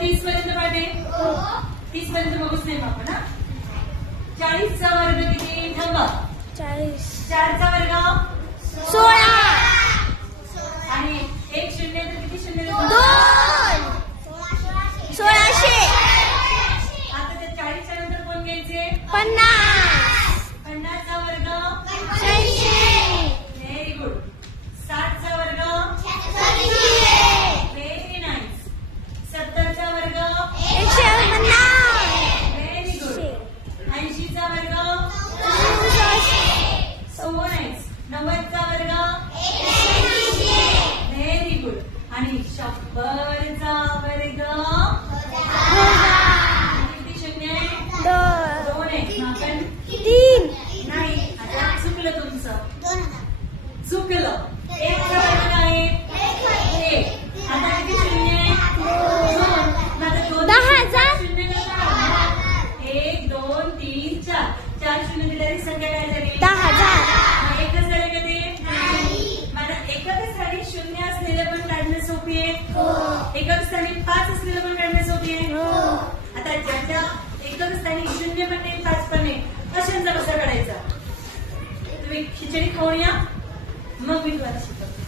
30 पर्यंत पाठे 30 पर्यंत बघूच नाही आपण हा. 40 चा वर्ग किती थांबा 4 चा वर्ग 16 आणि 1 शून्य तर किती शून्य 2 1600 आता त्या 40 च्या नंतर कोण घ्यायचे 50 50 चा वर्ग 80 व्हेरी गुड 60 चा वर्ग व्हेरी नाईस 70 चा वर्ग 150 व्हेरी गुड 80 चा वर्ग सो नाईस 90 चा वर्ग व्हेरी गुड आणि 100 चा वर्ग किती शून्य आहे 2 आहे आपण 3 नाही आता चुकलं तुमचं चुकलं 1 चा वर्ग आहे 1 आता किती शून्य आहे 2 आता 2 10,000 शून्य कसा 1 2 3 4 4 शून्य दिलेली संख्या काय झाली 10,000 एकच झाले का ते मला एकच स्थानी शून्य असलेलं पण काढणं सोपी आहे एकच स्थानी 5 असलेलं पण काढणं सोपी आहे आता ज्याच्या एकच स्थानी शून्य पण नाही 5 पण नाही अशांचा कसा काढायचा तुम्ही खिचडी खाऊन या मग मी तुम्हाला शिकवते